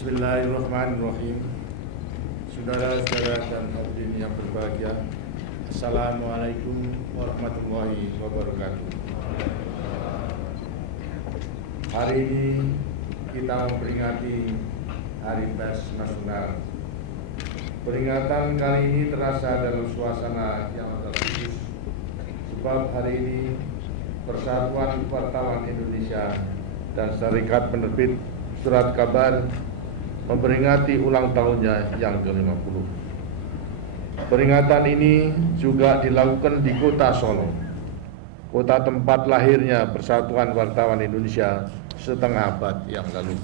Bismillahirrahmanirrahim. Saudara-saudara dan hadirin yang berbahagia, Assalamualaikum warahmatullahi wabarakatuh. Hari ini kita memperingati Hari Pers Nasional. Peringatan kali ini terasa dalam suasana yang khusus, sebab hari ini Persatuan Wartawan Indonesia dan Serikat Penerbit Surat Kabar memperingati ulang tahunnya yang ke-50. Peringatan ini juga dilakukan di kota Solo, kota tempat lahirnya Persatuan Wartawan Indonesia setengah abad yang lalu.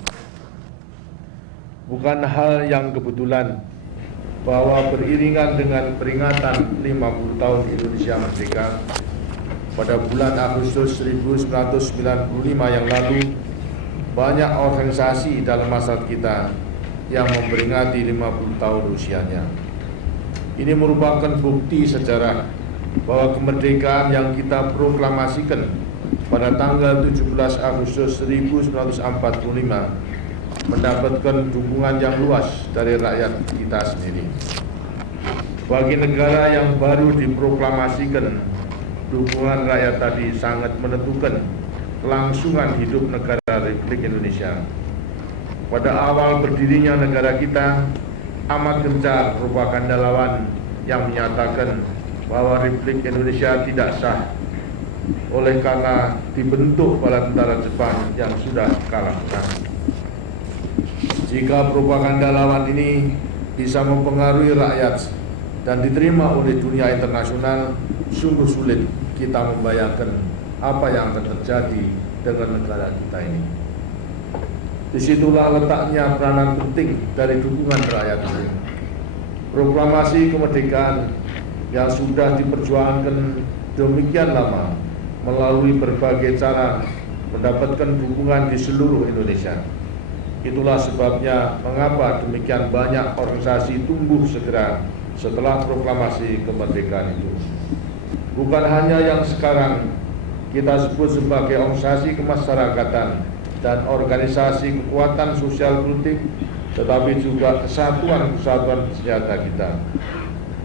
Bukan hal yang kebetulan bahwa beriringan dengan peringatan 50 tahun Indonesia Merdeka, pada bulan Agustus 1945 yang lalu, banyak organisasi dalam masyarakat kita yang memperingati 50 tahun usianya. Ini merupakan bukti sejarah bahwa kemerdekaan yang kita proklamasikan pada tanggal 17 Agustus 1945 mendapatkan dukungan yang luas dari rakyat kita sendiri. Bagi negara yang baru diproklamasikan, dukungan rakyat tadi sangat menentukan kelangsungan hidup negara Republik Indonesia. Pada awal berdirinya negara kita, amat gencar propagandalawan yang menyatakan bahwa Republik Indonesia tidak sah oleh karena dibentuk oleh tentara Jepang yang sudah kalah perang. Jika propagandalawan ini bisa mempengaruhi rakyat dan diterima oleh dunia internasional, sungguh sulit kita membayangkan apa yang akan terjadi dengan negara kita ini. Disitulah letaknya peranan penting dari dukungan rakyat ini. Proklamasi kemerdekaan yang sudah diperjuangkan demikian lama melalui berbagai cara mendapatkan dukungan di seluruh Indonesia. Itulah sebabnya mengapa demikian banyak organisasi tumbuh segera setelah proklamasi kemerdekaan itu. Bukan hanya yang sekarang kita sebut sebagai organisasi kemasyarakatan dan organisasi kekuatan sosial politik, tetapi juga kesatuan bersenjata kita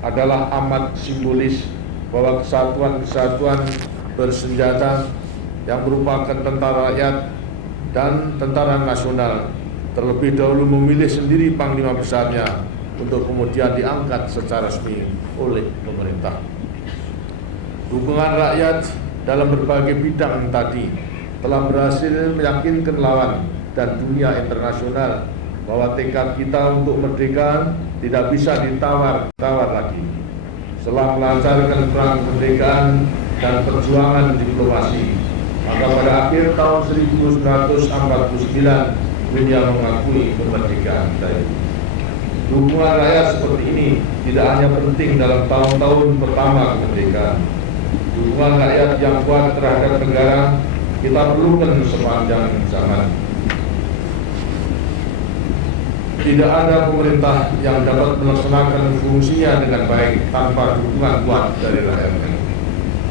adalah amat simbolis bahwa kesatuan bersenjata yang merupakan tentara rakyat dan tentara nasional terlebih dahulu memilih sendiri panglima besarnya untuk kemudian diangkat secara resmi oleh pemerintah. Dukungan rakyat dalam berbagai bidang tadi telah berhasil meyakinkan lawan dan dunia internasional bahwa tekad kita untuk merdeka tidak bisa ditawar-tawar lagi. Setelah melancarkan perang kemerdekaan dan perjuangan diplomasi, maka pada akhir tahun 1949 dunia mengakui kemerdekaan kita. Dukungan rakyat seperti ini tidak hanya penting dalam tahun-tahun pertama kemerdekaan. Dukungan rakyat yang kuat terhadap negara kita perlukan sepanjang zaman. Tidak ada pemerintah yang dapat melaksanakan fungsinya dengan baik tanpa dukungan kuat dari rakyat.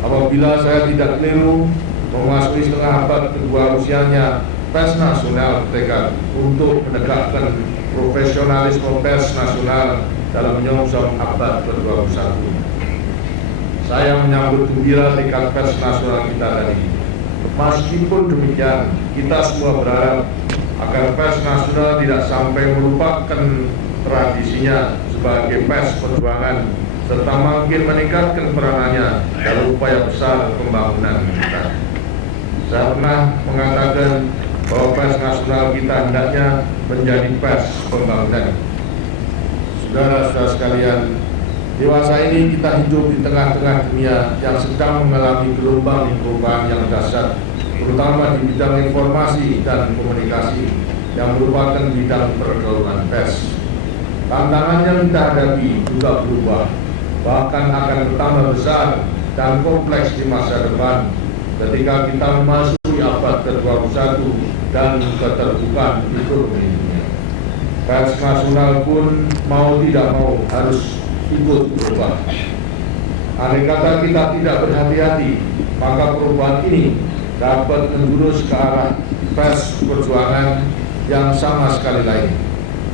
Apabila saya tidak keliru, memasuki setengah abad kedua usianya, Pers Nasional bertekad untuk menegakkan profesionalisme pers nasional dalam menyongsong abad ke-21. Saya menyambut gembira tekad pers nasional kita tadi. Meskipun demikian, kita semua berharap agar pers nasional tidak sampai melupakan tradisinya sebagai pers perjuangan, serta makin meningkatkan peranannya dalam upaya besar pembangunan kita. Saya pernah mengatakan bahwa pers nasional kita hendaknya menjadi pers pembangunan. Saudara-saudara sekalian, dewasa ini kita hidup di tengah-tengah dunia yang sedang mengalami gelombang perubahan yang dahsyat, terutama di bidang informasi dan komunikasi yang merupakan bidang pergaulan pers. Tantangan yang kita hadapi juga berubah, bahkan akan bertambah besar dan kompleks di masa depan ketika kita memasuki abad ke-21 dan keterbukaan ekonomi dunia. Pers nasional pun mau tidak mau harus ikut berubah. Andai kata kita tidak berhati-hati, maka perubahan ini dapat menjurus ke arah pers perjuangan yang sama sekali lain,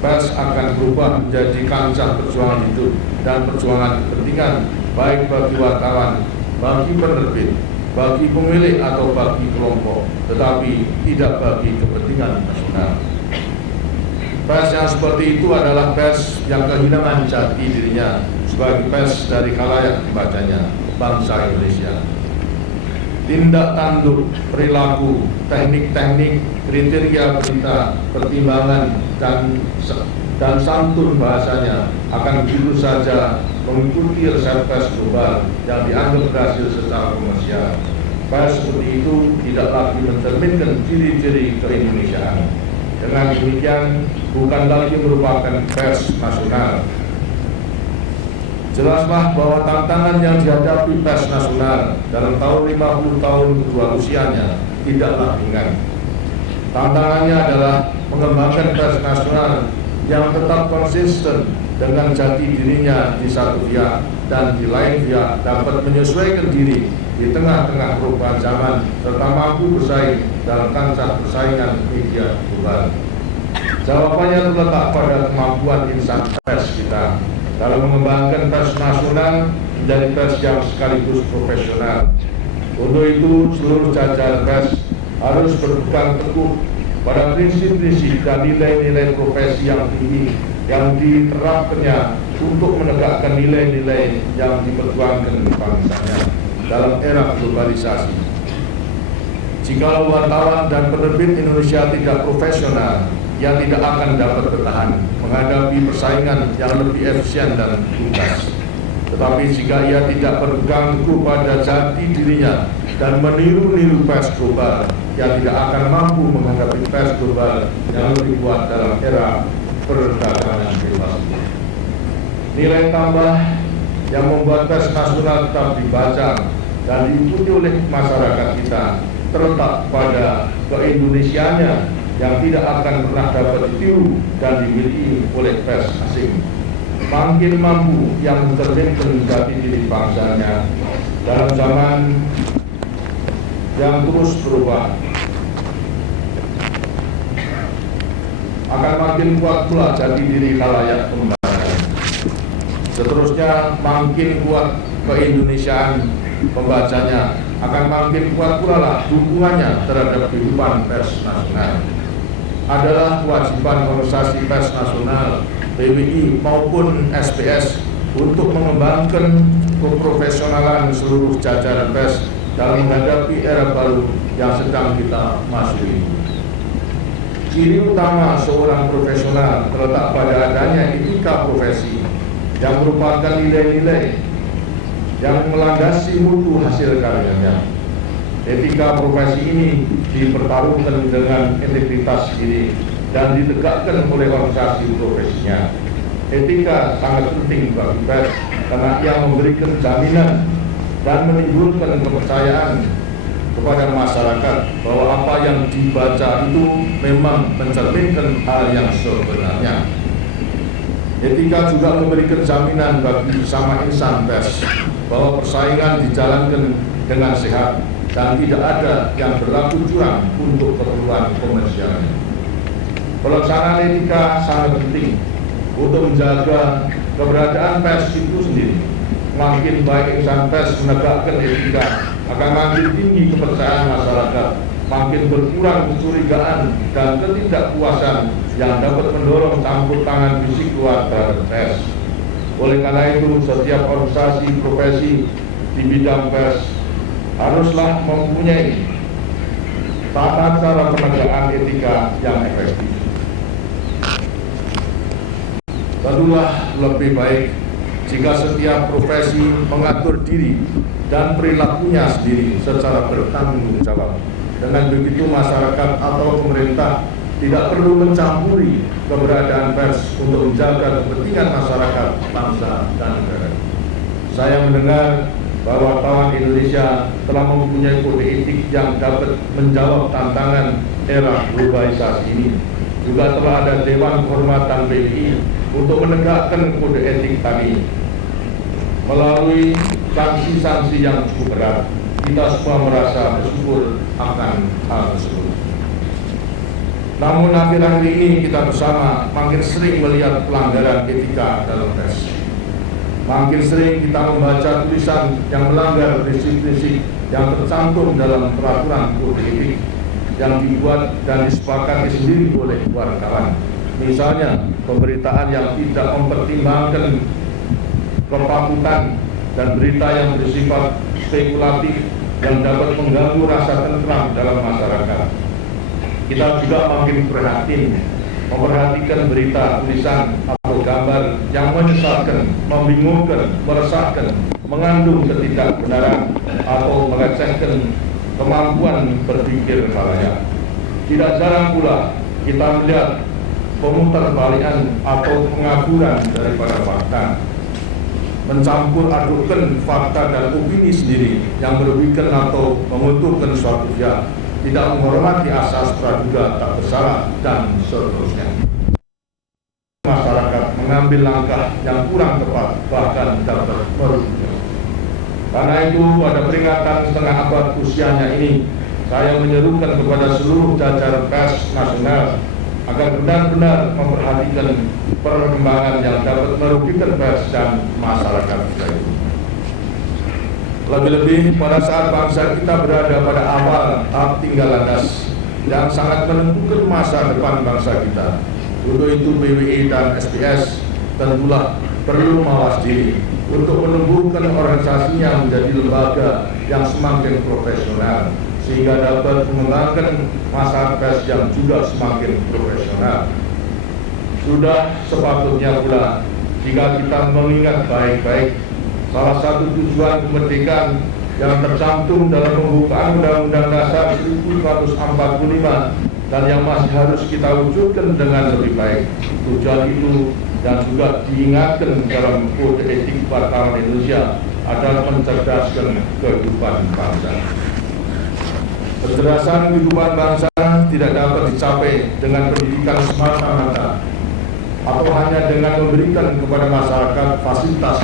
pers akan berubah menjadi kancah perjuangan hidup dan perjuangan kepentingan baik bagi wartawan, bagi penerbit, bagi pemilik atau bagi kelompok, tetapi tidak bagi kepentingan nasional. Pers yang seperti itu adalah pers yang kehilangan jati dirinya sebagai pers dari khalayak pembacanya, bangsa Indonesia. Tindak tanduk, perilaku, teknik-teknik, kriteria berita, pertimbangan, dan santun bahasanya akan begitu saja mengikuti resep pers global yang dianggap berhasil secara komersial. Pers seperti itu tidak lagi mencerminkan ciri-ciri keindonesiaan. Dengan demikian, bukan lagi merupakan pers nasional. Jelaslah bahwa tantangan yang dihadapi pers nasional dalam tahun 50 tahun kedua usianya tidaklah ringan. Tantangannya adalah mengembangkan pers nasional yang tetap konsisten dengan jati dirinya di satu pihak dan di lain pihak dapat menyesuaikan diri di tengah-tengah perubahan zaman serta mampu bersaing dalam kancah persaingan media global. Jawabannya terletak pada kemampuan insan pers kita dalam mengembangkan pers nasional menjadi pers yang sekaligus profesional. Untuk itu, seluruh jajaran pers harus berpegang teguh pada prinsip-prinsip dan nilai-nilai profesi yang tinggi yang diterapkannya untuk menegakkan nilai-nilai yang diperjuangkan bangsanya dalam era globalisasi. Jika wartawan dan penerbit Indonesia tidak profesional, ia tidak akan dapat bertahan menghadapi persaingan yang lebih efisien dan tuntas. Tetapi jika ia tidak berpegang teguh pada jati dirinya dan meniru-niru pers global, ia tidak akan mampu menghadapi pers global yang lebih kuat dalam era perdagangan bebas. Nilai tambah yang membuat pers nasional tetap dibaca dan diikuti oleh masyarakat kita terletak pada keindonesiaannya yang tidak akan pernah dapat ditiru dan dimiliki oleh pers asing. Makin mampu yang mencerminkan jati diri bangsanya dalam zaman yang terus berubah, akan makin kuat pula jati diri khalayak pembacanya. Seterusnya, makin kuat keindonesiaan pembacanya, akan makin kuat pula lah dukungannya terhadap kehidupan pers nasional. Adalah kewajiban organisasi pers nasional, PBI maupun SBS untuk mengembangkan keprofesionalan seluruh jajaran pers dalam menghadapi era baru yang sedang kita masuki. Ciri utama seorang profesional terletak pada adanya etika profesi yang merupakan nilai-nilai yang melandasi mutu hasil karyanya. Etika profesi ini dipertaruhkan dengan integritas diri dan ditegakkan oleh organisasi profesinya. Etika sangat penting bagi pers karena ia memberikan jaminan dan menimbulkan kepercayaan kepada masyarakat bahwa apa yang dibaca itu memang mencerminkan hal yang sebenarnya. Etika juga memberikan jaminan bagi sesama insan pers bahwa persaingan dijalankan dengan sehat dan tidak ada yang berlaku curang untuk keperluan komersialnya. Pelaksanaan etika sangat penting untuk menjaga keberadaan pers itu sendiri. Makin baik insan pers menegakkan etika, akan makin tinggi kepercayaan masyarakat, makin berkurang kecurigaan dan ketidakpuasan yang dapat mendorong campur tangan fisik luar terhadap pers. Oleh karena itu, setiap organisasi profesi di bidang pers haruslah mempunyai tata cara penegakan etika yang efektif. Tentulah lebih baik jika setiap profesi mengatur diri dan perilakunya sendiri secara bertanggung jawab. Dengan begitu masyarakat atau pemerintah tidak perlu mencampuri keberadaan pers untuk menjaga kepentingan masyarakat, bangsa, dan negara. Saya mendengar bahwa wartawan Indonesia telah mempunyai kode etik yang dapat menjawab tantangan era globalisasi ini. Juga telah ada Dewan Kehormatan PBI untuk menegakkan kode etik tadi. Melalui sanksi-sanksi yang cukup berat, kita semua merasa bersyukur akan hal tersebut. Namun akhir-akhir ini kita bersama makin sering melihat pelanggaran etika dalam pers. Makin sering kita membaca tulisan yang melanggar prinsip-prinsip yang tercantum dalam peraturan kode etik yang dibuat dan disepakati sendiri oleh wartawan. Misalnya, pemberitaan yang tidak mempertimbangkan kepatutan dan berita yang bersifat spekulatif yang dapat mengganggu rasa tentram dalam masyarakat. Kita juga makin prihatin memperhatikan berita, tulisan, atau gambar yang menyesatkan, membingungkan, meresahkan, mengandung ketidakbenaran atau melecehkan kemampuan berpikir khalayak. Tidak jarang pula kita melihat pemutarbalikan atau pengaburan daripada fakta, mencampur adukkan fakta dan opini sendiri yang merugikan atau menguntungkan suatu pihak, tidak menghormati asas praduga tak bersalah, dan seterusnya. Masyarakat mengambil langkah yang kurang tepat, bahkan dapat merugikan. Karena itu, pada peringatan setengah abad usianya ini, saya menyerukan kepada seluruh jajaran pers nasional agar benar-benar memperhatikan perkembangan yang dapat merugikan pers dan masyarakat kita itu. Lebih-lebih pada saat bangsa kita berada pada awal tahap tinggal landas yang sangat menentukan masa depan bangsa kita. Untuk itu PWI dan SPS tentulah perlu mawas diri untuk menumbuhkan organisasinya menjadi lembaga yang semakin profesional, sehingga dapat mengembangkan masa pers yang juga semakin profesional. Sudah sepatutnya pula jika kita mengingat baik-baik salah satu tujuan kemerdekaan yang tercantum dalam pembukaan Undang-Undang Dasar 1945 dan yang masih harus kita wujudkan dengan lebih baik. Tujuan itu dan juga diingatkan dalam Kode Etik Wartawan Indonesia adalah mencerdaskan kehidupan bangsa. Kecerdasan kehidupan bangsa tidak dapat dicapai dengan pendidikan semata-mata atau hanya dengan memberikan kepada masyarakat fasilitas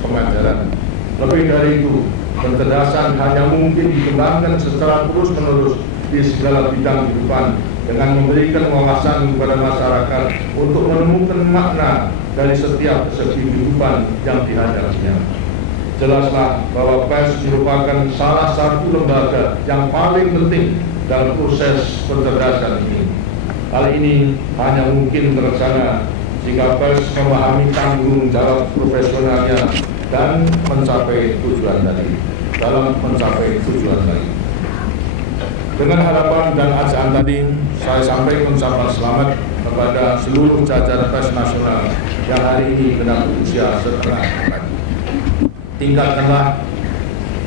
pengajaran. Lebih dari itu, kecerdasan hanya mungkin dikembangkan secara terus-menerus di segala bidang kehidupan dengan memberikan wawasan kepada masyarakat untuk menemukan makna dari setiap segi kehidupan yang dihadapinya. Jelaslah bahwa pers merupakan salah satu lembaga yang paling penting dalam proses pencerdasan ini. Hal ini hanya mungkin terlaksana jika pers memahami tanggung jawab profesionalnya dan mencapai tujuan tadi. Dengan harapan dan ajaan tadi, saya sampaikan ucapan selamat kepada seluruh jajaran pers nasional yang hari ini genap usia setengah abad. Tingkatkanlah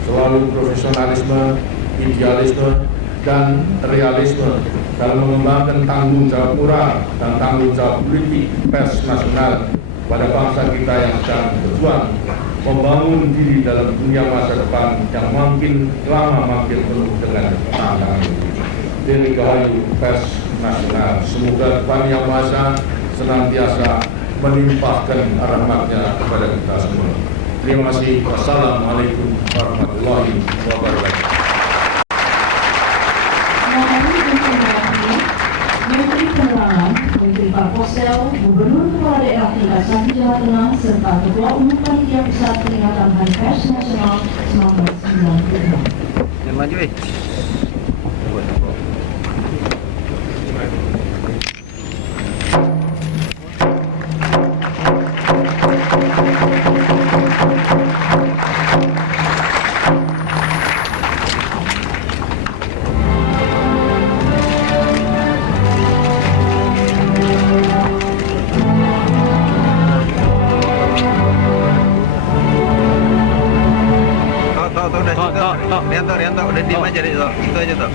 selalu profesionalisme, idealisme, dan realisme dalam mengembangkan tanggung jawab moral dan tanggung jawab politik pers nasional pada bangsa kita yang sedang berjuang membangun diri dalam dunia masa depan yang makin lama makin penuh dengan tantangan. Dirgahayu pers nasional. Semoga Tuhan Yang Maha Esa senantiasa melimpahkan rahmat-Nya kepada kita semua. Terima kasih. Wassalamualaikum warahmatullahi wabarakatuh. Menteri Penerangan, Menteri Parposel, Gubernur Kepala Daerah tingkat 1 Jawa Tengah, serta Ketua Umum Panitia Pusat Peringatan Hari Pers Nasional 1995. Jangan maju, Rianto, udah diam aja deh, itu aja tuh.